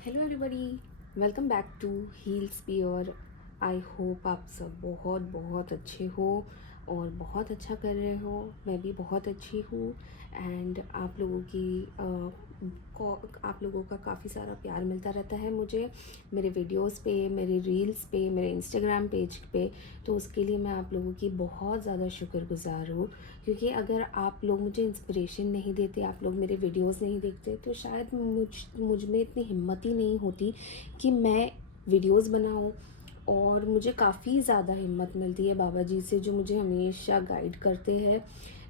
Hello everybody, welcome back to Heals Pure. I hope आप सब बहुत बहुत अच्छे हो और बहुत अच्छा कर रहे हो। मैं भी बहुत अच्छी हूँ एंड आप लोगों का काफ़ी सारा प्यार मिलता रहता है मुझे मेरे वीडियोस पे, मेरे रील्स पे, मेरे इंस्टाग्राम पेज पे। तो उसके लिए मैं आप लोगों की बहुत ज़्यादा शुक्रगुज़ार हूँ, क्योंकि अगर आप लोग मुझे इंस्पिरेशन नहीं देते, आप लोग मेरे वीडियोस नहीं देखते, तो शायद मुझ में इतनी हिम्मत ही नहीं होती कि मैं वीडियोस बनाऊं। और मुझे काफ़ी ज़्यादा हिम्मत मिलती है बाबा जी से, जो मुझे हमेशा गाइड करते हैं,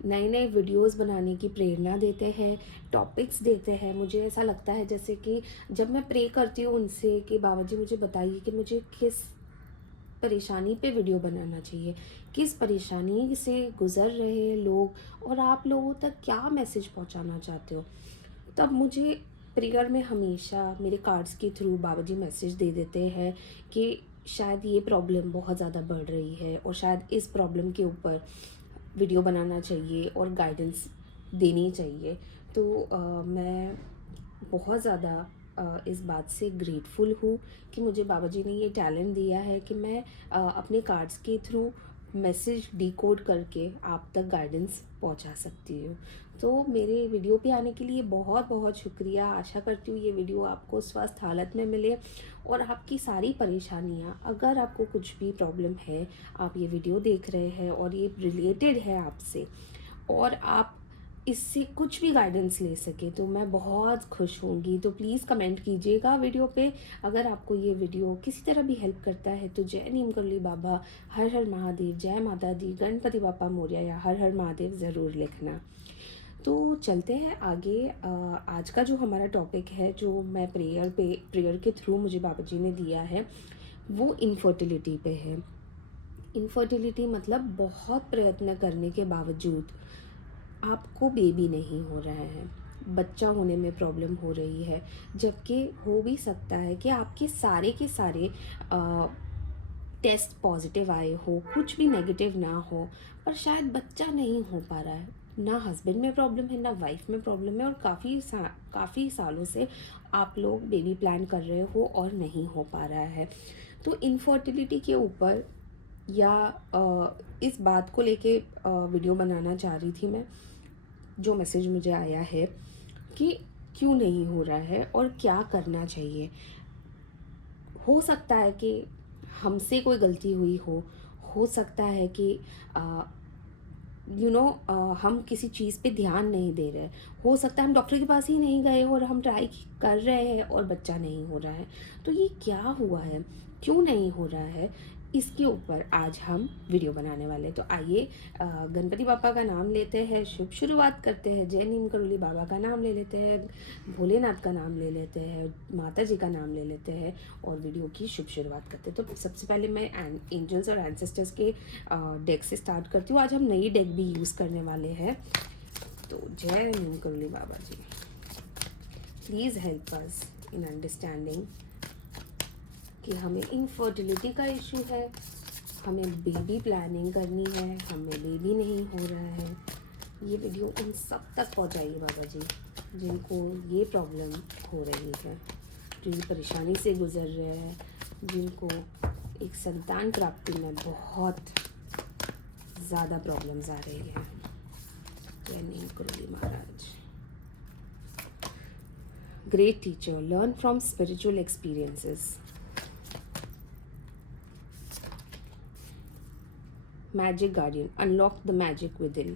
नए नए वीडियोस बनाने की प्रेरणा देते हैं, टॉपिक्स देते हैं। मुझे ऐसा लगता है जैसे कि जब मैं प्रे करती हूँ उनसे कि बाबा जी मुझे बताइए कि मुझे किस परेशानी पे वीडियो बनाना चाहिए, किस परेशानी से गुज़र रहे लोग और आप लोगों तक क्या मैसेज पहुंचाना चाहते हो। तब मुझे प्रेयर में हमेशा मेरे कार्ड्स के थ्रू बाबा जी मैसेज दे देते हैं कि शायद ये प्रॉब्लम बहुत ज़्यादा बढ़ रही है और शायद इस प्रॉब्लम के ऊपर वीडियो बनाना चाहिए और गाइडेंस देनी चाहिए। तो मैं बहुत ज़्यादा इस बात से ग्रेटफुल हूँ कि मुझे बाबा जी ने ये टैलेंट दिया है कि मैं अपने कार्ड्स के थ्रू मैसेज डिकोड करके आप तक गाइडेंस पहुंचा सकती हूँ। तो मेरे वीडियो पे आने के लिए बहुत बहुत शुक्रिया। आशा करती हूँ ये वीडियो आपको स्वस्थ हालत में मिले और आपकी सारी परेशानियाँ, अगर आपको कुछ भी प्रॉब्लम है, आप ये वीडियो देख रहे हैं और ये रिलेटेड है आपसे और आप इससे कुछ भी गाइडेंस ले सके, तो मैं बहुत खुश होंगी। तो प्लीज़ कमेंट कीजिएगा वीडियो पे। अगर आपको ये वीडियो किसी तरह भी हेल्प करता है तो जय नीम करली बाबा, हर हर महादेव, जय माता दी, गणपति बापा मोरया या हर हर महादेव ज़रूर लिखना। तो चलते हैं आगे। आज का जो हमारा टॉपिक है, जो मैं प्रेयर के थ्रू मुझे बाबा जी ने दिया है, वो इनफर्टिलिटी पे है। इनफर्टिलिटी मतलब बहुत प्रयत्न करने के बावजूद आपको बेबी नहीं हो रहा है, बच्चा होने में प्रॉब्लम हो रही है, जबकि हो भी सकता है कि आपके सारे के सारे टेस्ट पॉजिटिव आए हो, कुछ भी नेगेटिव ना हो, पर शायद बच्चा नहीं हो पा रहा है। ना हस्बैंड में प्रॉब्लम है, ना वाइफ में प्रॉब्लम है, और काफ़ी सालों से आप लोग बेबी प्लान कर रहे हो और नहीं हो पा रहा है। तो इनफर्टिलिटी के ऊपर या इस बात को लेके वीडियो बनाना चाह रही थी मैं। जो मैसेज मुझे आया है कि क्यों नहीं हो रहा है और क्या करना चाहिए। हो सकता है कि हमसे कोई गलती हुई हो सकता है कि हम किसी चीज़ पे ध्यान नहीं दे रहे, हो सकता है हम डॉक्टर के पास ही नहीं गए और हम ट्राई कर रहे हैं और बच्चा नहीं हो रहा है। तो ये क्या हुआ है, क्यों नहीं हो रहा है, इसके ऊपर आज हम वीडियो बनाने वाले हैं। तो आइए गणपति बापा का नाम लेते हैं, शुभ शुरुआत करते हैं, जय नीम करोली बाबा का नाम ले लेते हैं, भोलेनाथ का नाम ले लेते हैं, माता जी का नाम ले लेते हैं और वीडियो की शुभ शुरुआत करते हैं। तो सबसे पहले मैं एंजल्स और एंसेस्टर्स के डेक से स्टार्ट करती हूँ। आज हम नई डेक भी यूज़ करने वाले हैं। तो जय Neem Karoli Baba ji, please help us in understanding कि हमें इनफर्टिलिटी का इशू है, हमें बेबी प्लानिंग करनी है, हमें बेबी नहीं हो रहा है। ये वीडियो उन सब तक पहुंचाइए बाबा जी जिनको ये प्रॉब्लम हो रही है, जो ये परेशानी से गुजर रहे हैं, जिनको एक संतान प्राप्ति में बहुत ज़्यादा प्रॉब्लम्स आ रही है। जय Neem Karoli Maharaj. Great teacher, learn from spiritual experiences. Magic Guardian, unlock the magic within.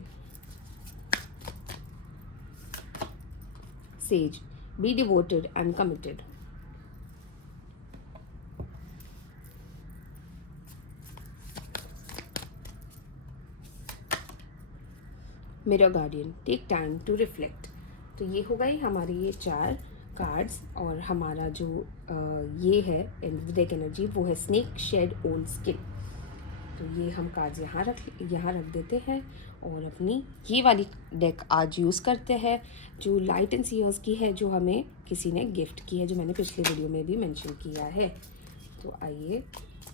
Sage, be devoted and committed. Mirror Guardian, take time to reflect. तो ये हो गई हमारी ये 4 कार्ड्स और हमारा जो ये है डेक एनर्जी, वो है स्नेक शेड ओल्ड स्किन। तो ये हम कार्ड्स यहाँ रख देते हैं और अपनी ये वाली डेक आज यूज़ करते हैं, जो लाइट एंड सीयर्स की है, जो हमें किसी ने गिफ्ट की है, जो मैंने पिछले वीडियो में भी मेंशन किया है। तो आइए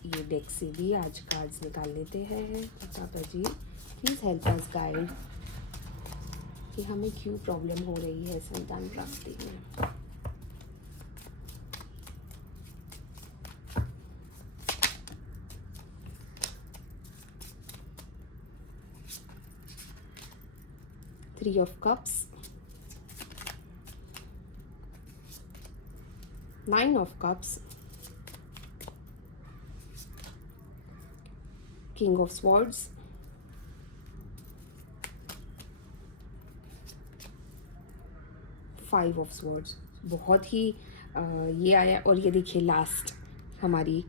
ये डेक से भी आज कार्ड्स निकाल लेते हैं। पापा जी प्लीज़ हेल्प अस गाइड कि हमें क्यों प्रॉब्लम हो रही है संतान प्राप्ति में। 3 of Cups, 9 of Cups, King of Swords, 5 of Swords। बहुत ही ये आया। और ये देखिए लास्ट हमारी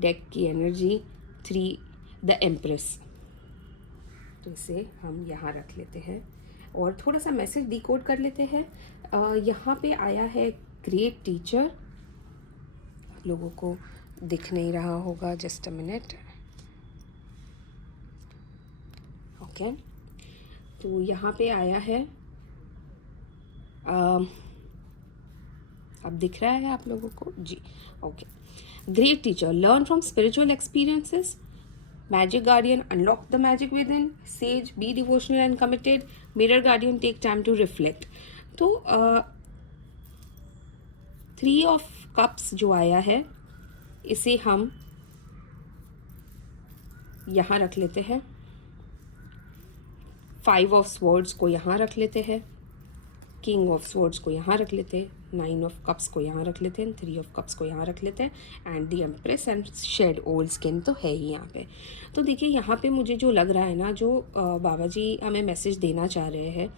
डेक की एनर्जी 3 द एम्प्रेस। तो इसे हम यहाँ रख लेते हैं और थोड़ा सा मैसेज डिकोड कर लेते हैं। यहाँ पे आया है ग्रेट टीचर। आप लोगों को दिख नहीं रहा होगा, जस्ट अ मिनट। ओके, तो यहाँ पे आया है, अब दिख रहा है आप लोगों को जी? Okay. Great teacher, learn from spiritual experiences, magic guardian, unlock the magic within, sage, be devotional and committed, mirror guardian, take time to reflect. तो 3 ऑफ कप्स जो आया है इसे हम यहाँ रख लेते हैं, 5 ऑफ स्वॉर्ड्स को यहाँ रख लेते हैं, किंग ऑफ स्वॉर्ड्स को यहाँ रख लेते हैं, 9 ऑफ कप्स को यहाँ रख लेते हैं, 3 ऑफ कप्स को यहाँ रख लेते हैं, and the empress and shed old skin तो है ही यहाँ पे। तो देखिए यहाँ पे मुझे जो लग रहा है ना, जो बाबा जी हमें मैसेज देना चाह रहे हैं,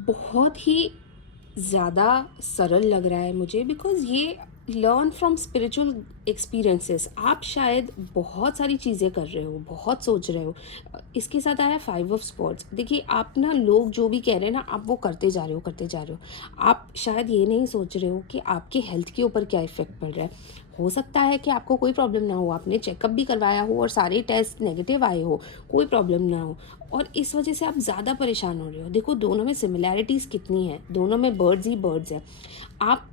बहुत ही ज़्यादा सरल लग रहा है मुझे। बिकॉज ये लर्न फ्रॉम स्पिरिचुअल एक्सपीरियंसेस, आप शायद बहुत सारी चीज़ें कर रहे हो, बहुत सोच रहे हो। इसके साथ आया 5 ऑफ स्पॉट्स। देखिए आप ना, लोग जो भी कह रहे हैं ना, आप वो करते जा रहे हो, करते जा रहे हो। आप शायद ये नहीं सोच रहे हो कि आपके हेल्थ के ऊपर क्या इफेक्ट पड़ रहा है। हो सकता है कि आपको कोई प्रॉब्लम ना हो, आपने चेकअप भी करवाया हो और सारे टेस्ट नेगेटिव आए हो, कोई प्रॉब्लम ना हो, और इस वजह से आप ज़्यादा परेशान हो रहे हो। देखो दोनों में सिमिलैरिटीज़ कितनी है, दोनों में बर्ड्स ही बर्ड्स हैं। आप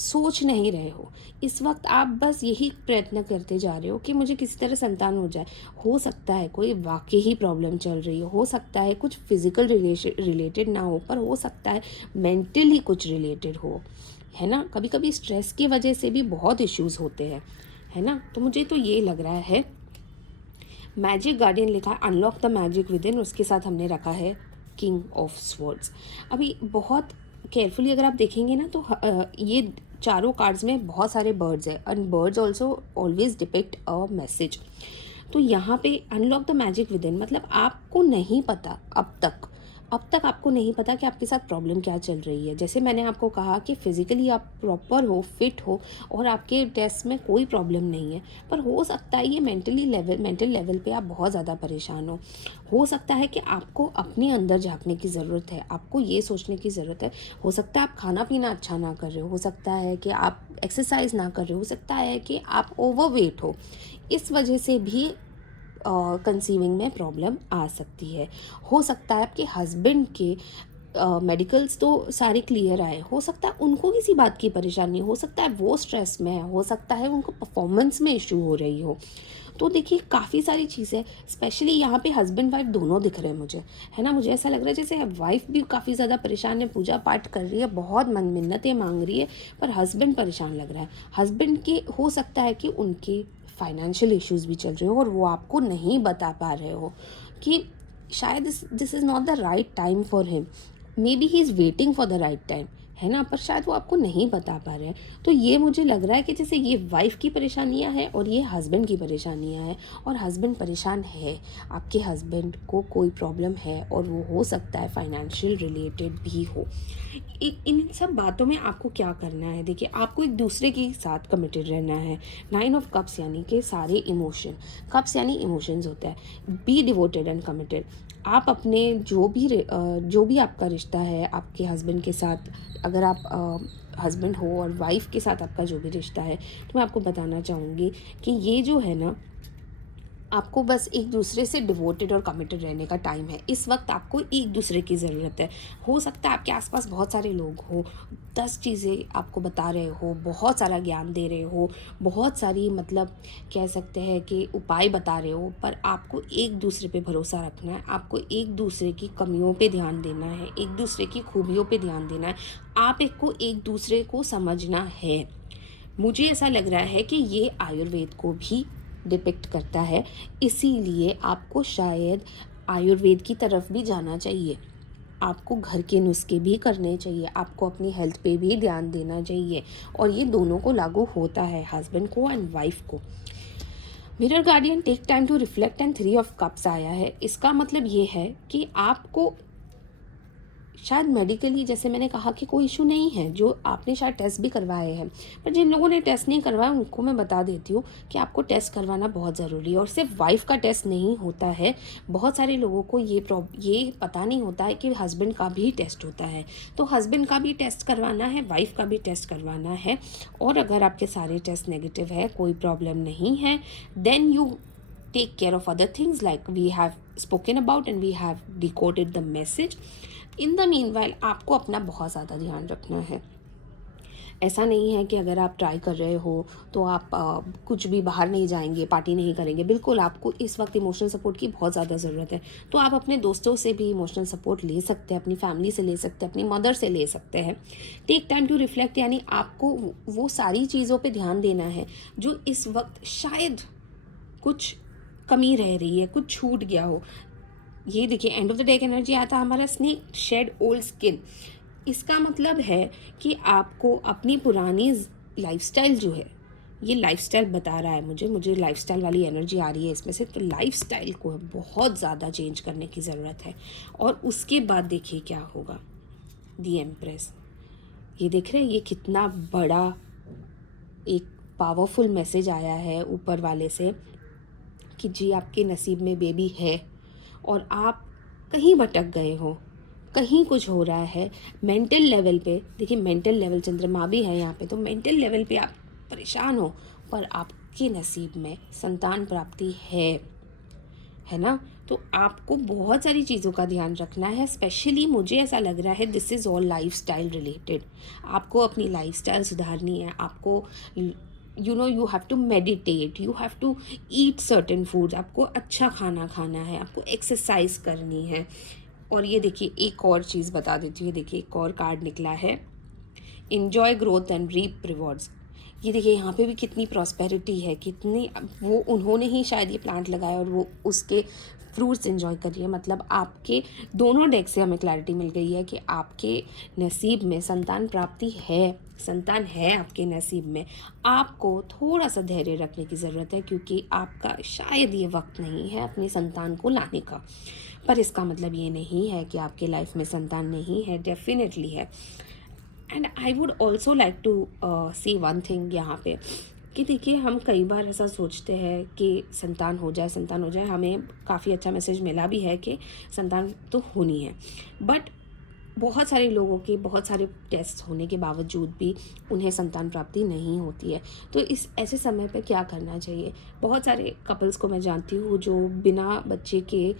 सोच नहीं रहे हो इस वक्त, आप बस यही प्रयत्न करते जा रहे हो कि मुझे किसी तरह संतान हो जाए। हो सकता है कोई वाकई ही प्रॉब्लम चल रही हो सकता है कुछ फिजिकल रिलेटेड ना हो, पर हो सकता है मेंटली कुछ रिलेटेड हो, है ना। कभी कभी स्ट्रेस की वजह से भी बहुत इश्यूज होते हैं, है ना। तो मुझे तो ये लग रहा है, मैजिक गार्डियन लिखा है, unlock the magic with in, उसके साथ हमने रखा है किंग ऑफ स्वॉर्ड्स। अभी बहुत केयरफुली अगर आप देखेंगे ना, तो ये चारों कार्ड्स में बहुत सारे बर्ड्स हैं, and birds also always depict a message. तो यहाँ पे unlock the magic with in मतलब आपको नहीं पता अब तक आपको नहीं पता कि आपके साथ प्रॉब्लम क्या चल रही है। जैसे मैंने आपको कहा कि फिज़िकली आप प्रॉपर हो, फिट हो, और आपके टेस्ट में कोई प्रॉब्लम नहीं है, पर हो सकता है ये मेंटल लेवल पे आप बहुत ज़्यादा परेशान हो सकता है कि आपको अपने अंदर झांकने की ज़रूरत है, आपको ये सोचने की ज़रूरत है। हो सकता है आप खाना पीना अच्छा ना कर रहे हो सकता है कि आप एक्सरसाइज ना कर रहे हो सकता है कि आप ओवरवेट हो, इस वजह से भी कंसीविंग में प्रॉब्लम आ सकती है। हो सकता है आपके हस्बैंड के मेडिकल्स तो सारे क्लियर आए, हो सकता है उनको किसी बात की परेशानी, हो सकता है वो स्ट्रेस में है, हो सकता है उनको परफॉर्मेंस में इशू हो रही हो। तो देखिए काफ़ी सारी चीज़ें, स्पेशली यहाँ पे हस्बैंड वाइफ दोनों दिख रहे हैं मुझे, है ना। मुझे ऐसा लग रहा है जैसे वाइफ भी काफ़ी ज़्यादा परेशान है, पूजा पाठ कर रही है, बहुत मिन्नतें मांग रही है, पर हस्बैंड परेशान लग रहा है। हस्बैंड के हो सकता है कि उनके फाइनेंशियल इश्यूज भी चल रहे हो और वो आपको नहीं बता पा रहे हो कि शायद this is not the right time for him, may be he is waiting for the right time, है ना, पर शायद वो आपको नहीं बता पा रहे हैं। तो ये मुझे लग रहा है कि जैसे ये वाइफ की परेशानियां हैं और ये हस्बैंड की परेशानियां हैं, और हस्बैंड परेशान है, आपके हस्बैंड को कोई प्रॉब्लम है और वो हो सकता है फाइनेंशियल रिलेटेड भी हो। इन सब बातों में आपको क्या करना है, देखिए आपको एक दूसरे के साथ कमिटेड रहना है। 9 ऑफ कप्स यानी कि सारे इमोशन, कप्स यानी इमोशंस होता है, बी डिवोटेड एंड कमिटेड। आप अपने जो भी आपका रिश्ता है आपके हस्बैंड के साथ, अगर आप हस्बैंड हो और वाइफ के साथ आपका जो भी रिश्ता है, तो मैं आपको बताना चाहूँगी कि ये जो है ना, आपको बस एक दूसरे से डिवोटेड और कमिटेड रहने का टाइम है। इस वक्त आपको एक दूसरे की ज़रूरत है। हो सकता है आपके आसपास बहुत सारे लोग हो, 10 चीज़ें आपको बता रहे हो, बहुत सारा ज्ञान दे रहे हो, बहुत सारी मतलब कह सकते हैं कि उपाय बता रहे हो, पर आपको एक दूसरे पे भरोसा रखना है, आपको एक दूसरे की कमियों पे ध्यान देना है, एक दूसरे की खूबियों पे ध्यान देना है, एक दूसरे को समझना है। मुझे ऐसा लग रहा है कि ये आयुर्वेद को भी डिपिक्ट करता है, इसीलिए आपको शायद आयुर्वेद की तरफ भी जाना चाहिए, आपको घर के नुस्खे भी करने चाहिए, आपको अपनी हेल्थ पे भी ध्यान देना चाहिए, और ये दोनों को लागू होता है, हस्बैंड को एंड वाइफ को। Mirror guardian take time to reflect and 3 of cups आया है। इसका मतलब ये है कि आपको शायद मेडिकली, जैसे मैंने कहा कि कोई इशू नहीं है, जो आपने शायद टेस्ट भी करवाए हैं, पर जिन लोगों ने टेस्ट नहीं करवाया उनको मैं बता देती हूँ कि आपको टेस्ट करवाना बहुत ज़रूरी है। और सिर्फ वाइफ का टेस्ट नहीं होता है, बहुत सारे लोगों को ये पता नहीं होता है कि हस्बैंड का भी टेस्ट होता है। तो हस्बैंड का भी टेस्ट करवाना है, वाइफ का भी टेस्ट करवाना है। और अगर आपके सारे टेस्ट नेगेटिव है, कोई प्रॉब्लम नहीं है, then you take care of other things like we have spoken about and we have decoded the message. In the meanwhile आपको अपना बहुत ज़्यादा ध्यान रखना है। ऐसा नहीं है कि अगर आप ट्राई कर रहे हो तो आप कुछ भी बाहर नहीं जाएंगे, पार्टी नहीं करेंगे। बिल्कुल, आपको इस वक्त इमोशनल सपोर्ट की बहुत ज़्यादा ज़रूरत है। तो आप अपने दोस्तों से भी इमोशनल सपोर्ट ले सकते हैं, अपनी फैमिली से ले सकते हैं, अपनी मदर से ले सकते हैं। टेक टाइम टू रिफ्लेक्ट, यानी आपको वो सारी चीज़ों पर ध्यान देना है जो इस वक्त शायद कुछ कमी रह रही है, कुछ छूट गया हो। ये देखिए, and of the day energy आता है हमारा स्नेक शेड ओल्ड स्किन। इसका मतलब है कि आपको अपनी पुरानी लाइफस्टाइल जो है, ये लाइफस्टाइल बता रहा है मुझे लाइफस्टाइल वाली एनर्जी आ रही है इसमें से। तो लाइफस्टाइल को बहुत ज़्यादा चेंज करने की ज़रूरत है। और उसके बाद देखिए क्या होगा। दी एम्प्रेस, ये देख रहे हैं, ये कितना बड़ा एक पावरफुल मैसेज आया है ऊपर वाले से कि जी आपके नसीब में बेबी है, और आप कहीं भटक गए हो, कहीं कुछ हो रहा है मेंटल लेवल पे। देखिए, मेंटल लेवल, चंद्रमा भी है यहाँ पे, तो मेंटल लेवल पे आप परेशान हो, पर आपके नसीब में संतान प्राप्ति है ना। तो आपको बहुत सारी चीज़ों का ध्यान रखना है। स्पेशली मुझे ऐसा लग रहा है this is all lifestyle related. आपको अपनी लाइफस्टाइल सुधारनी है, आपको you have to meditate, you have to eat certain foods, आपको अच्छा खाना खाना है, आपको एक्सरसाइज करनी है। और ये देखिए, एक और चीज़ बता देती हूँ, देखिए एक और कार्ड निकला है, enjoy growth and reap rewards। ये देखिए, यहाँ पे भी कितनी प्रॉस्पेरिटी है, कितनी वो उन्होंने ही शायद ये प्लांट लगाया और वो उसके फ्रूट्स एंजॉय करिए। मतलब आपके दोनों डेक से हमें क्लैरिटी मिल गई है कि आपके नसीब में संतान प्राप्ति है, संतान है आपके नसीब में। आपको थोड़ा सा धैर्य रखने की ज़रूरत है, क्योंकि आपका शायद ये वक्त नहीं है अपनी संतान को लाने का। पर इसका मतलब ये नहीं है कि आपके लाइफ में संतान नहीं है, डेफिनेटली है। And I would also like to see one thing यहाँ पे, कि देखिए, हम कई बार ऐसा सोचते हैं कि संतान हो जाए, संतान हो जाए। हमें काफ़ी अच्छा मैसेज मिला भी है कि संतान तो होनी है, बट बहुत सारे लोगों के बहुत सारे टेस्ट होने के बावजूद भी उन्हें संतान प्राप्ति नहीं होती है। तो इस ऐसे समय पे क्या करना चाहिए। बहुत सारे कपल्स को मैं जानती हूँ जो बिना बच्चे के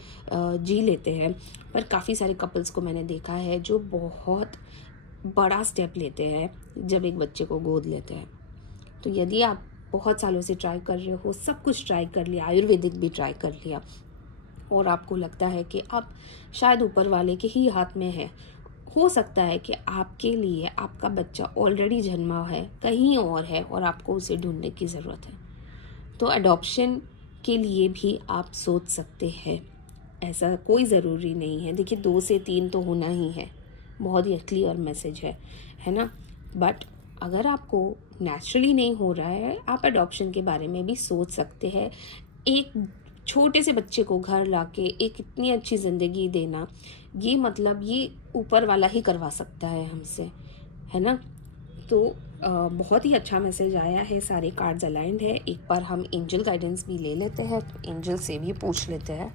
जी लेते हैं, पर काफ़ी सारे कपल्स को मैंने देखा है जो बहुत बड़ा स्टेप लेते हैं जब एक बच्चे को गोद लेते हैं। तो यदि आप बहुत सालों से ट्राई कर रहे हो, सब कुछ ट्राई कर लिया, आयुर्वेदिक भी ट्राई कर लिया, और आपको लगता है कि अब शायद ऊपर वाले के ही हाथ में है, हो सकता है कि आपके लिए आपका बच्चा ऑलरेडी जन्मा है, कहीं और है, और आपको उसे ढूंढने की ज़रूरत है। तो अडॉप्शन के लिए भी आप सोच सकते हैं, ऐसा कोई ज़रूरी नहीं है। देखिए, 2 से 3 तो होना ही है, बहुत ही क्लियर मैसेज है ना। बट अगर आपको नेचुरली नहीं हो रहा है, आप अडॉप्शन के बारे में भी सोच सकते हैं। एक छोटे से बच्चे को घर लाके एक इतनी अच्छी ज़िंदगी देना, ये मतलब ये ऊपर वाला ही करवा सकता है हमसे, है ना। तो बहुत ही अच्छा मैसेज आया है, सारे कार्ड्स अलाइंड है। एक बार हम एंजल गाइडेंस भी ले लेते हैं, एंजल से भी पूछ लेते हैं।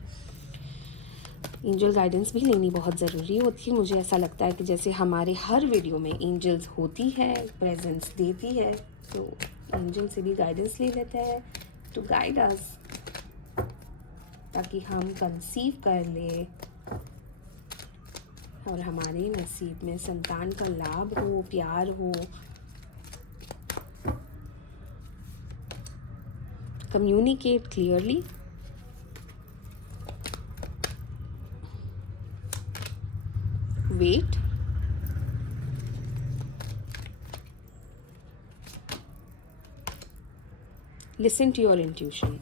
एंजल गाइडेंस भी लेनी बहुत ज़रूरी होती है। मुझे ऐसा लगता है कि जैसे हमारे हर वीडियो में एंजल्स होती है, प्रेजेंस देती है, तो एंजल से भी गाइडेंस ले लेते हैं टू गाइड अस, ताकि हम कंसीव कर ले और हमारे नसीब में संतान का लाभ हो, प्यार हो, communicate clearly. Wait, listen to your intuition.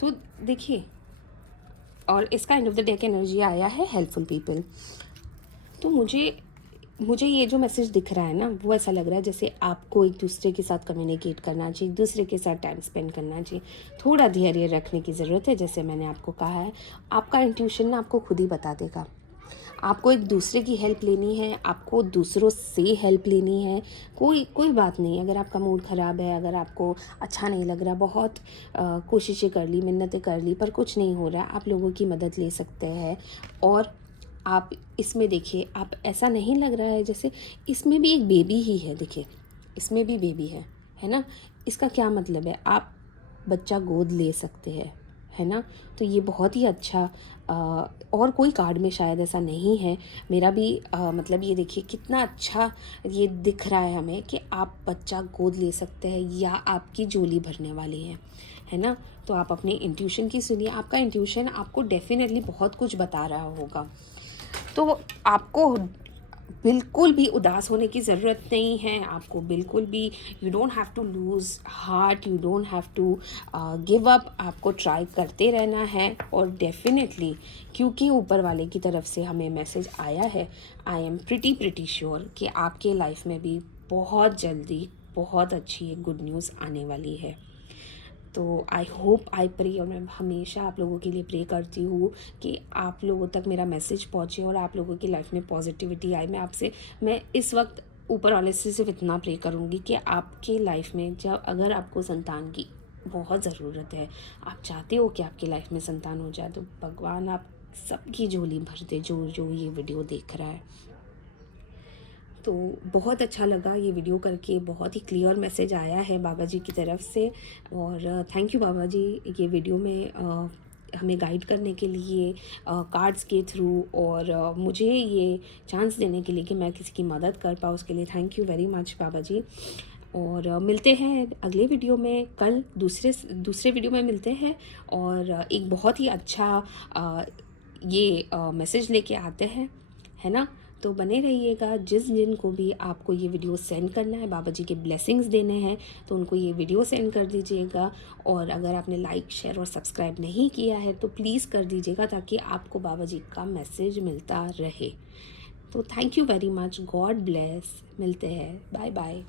तो देखिए, और इसका एंड ऑफ द डे का एनर्जी आया है हेल्पफुल पीपल। तो मुझे ये जो मैसेज दिख रहा है ना, वो ऐसा लग रहा है जैसे आपको एक दूसरे के साथ कम्युनिकेट करना चाहिए, एक दूसरे के साथ टाइम स्पेंड करना चाहिए, थोड़ा धैर्य रखने की ज़रूरत है। जैसे मैंने आपको कहा है, आपका इंट्यूशन ना आपको खुद ही बता देगा। आपको एक दूसरे की हेल्प लेनी है, आपको दूसरों से हेल्प लेनी है, कोई बात नहीं। अगर आपका मूड ख़राब है, अगर आपको अच्छा नहीं लग रहा, बहुत कोशिशें कर ली, मिन्नतें कर ली, पर कुछ नहीं हो रहा, आप लोगों की मदद ले सकते हैं। और आप इसमें देखिए, आप ऐसा नहीं लग रहा है जैसे इसमें भी एक बेबी ही है। देखिए, इसमें भी बेबी है ना? इसका क्या मतलब है, आप बच्चा गोद ले सकते हैं, है ना? तो ये बहुत ही अच्छा और कोई कार्ड में शायद ऐसा नहीं है। मेरा भी मतलब ये देखिए कितना अच्छा ये दिख रहा है हमें कि आप बच्चा गोद ले सकते हैं या आपकी झोली भरने वाली है ना? तो आप अपने इंट्यूशन की सुनिए। आपका इंट्यूशन आपको डेफिनेटली बहुत कुछ बता रहा होगा। तो आपको बिल्कुल भी उदास होने की ज़रूरत नहीं है। आपको बिल्कुल भी, you don't have to lose heart, you don't have to give up. आपको ट्राई करते रहना है। और डेफिनेटली, क्योंकि ऊपर वाले की तरफ से हमें मैसेज आया है, आई एम प्रिटी श्योर कि आपके लाइफ में भी बहुत जल्दी बहुत अच्छी एक गुड न्यूज़ आने वाली है। तो आई होप, आई प्रे, और मैं हमेशा आप लोगों के लिए प्रे करती हूँ कि आप लोगों तक मेरा मैसेज पहुँचे और आप लोगों की लाइफ में पॉजिटिविटी आए। मैं इस वक्त ऊपर वाले से सिर्फ इतना प्रे करूँगी कि आपके लाइफ में जब अगर आपको संतान की बहुत ज़रूरत है, आप चाहते हो कि आपकी लाइफ में संतान हो जाए, तो भगवान आप सबकी झोली भर दे जो ये वीडियो देख रहा है। तो बहुत अच्छा लगा ये वीडियो करके, बहुत ही क्लियर मैसेज आया है बाबा जी की तरफ से। और थैंक यू बाबा जी, ये वीडियो में हमें गाइड करने के लिए कार्ड्स के थ्रू, और मुझे ये चांस देने के लिए कि मैं किसी की मदद कर पाऊँ, उसके लिए थैंक यू वेरी मच बाबा जी। और मिलते हैं अगले वीडियो में, कल दूसरे वीडियो में मिलते हैं। और एक बहुत ही अच्छा ये मैसेज लेके आते हैं, है ना? तो बने रहिएगा। जिन को भी आपको ये वीडियो सेंड करना है, बाबा जी के ब्लेसिंग्स देने हैं, तो उनको ये वीडियो सेंड कर दीजिएगा। और अगर आपने लाइक, शेयर और सब्सक्राइब नहीं किया है तो प्लीज़ कर दीजिएगा, ताकि आपको बाबा जी का मैसेज मिलता रहे। तो thank you very much, God bless. मिलते हैं, बाय बाय।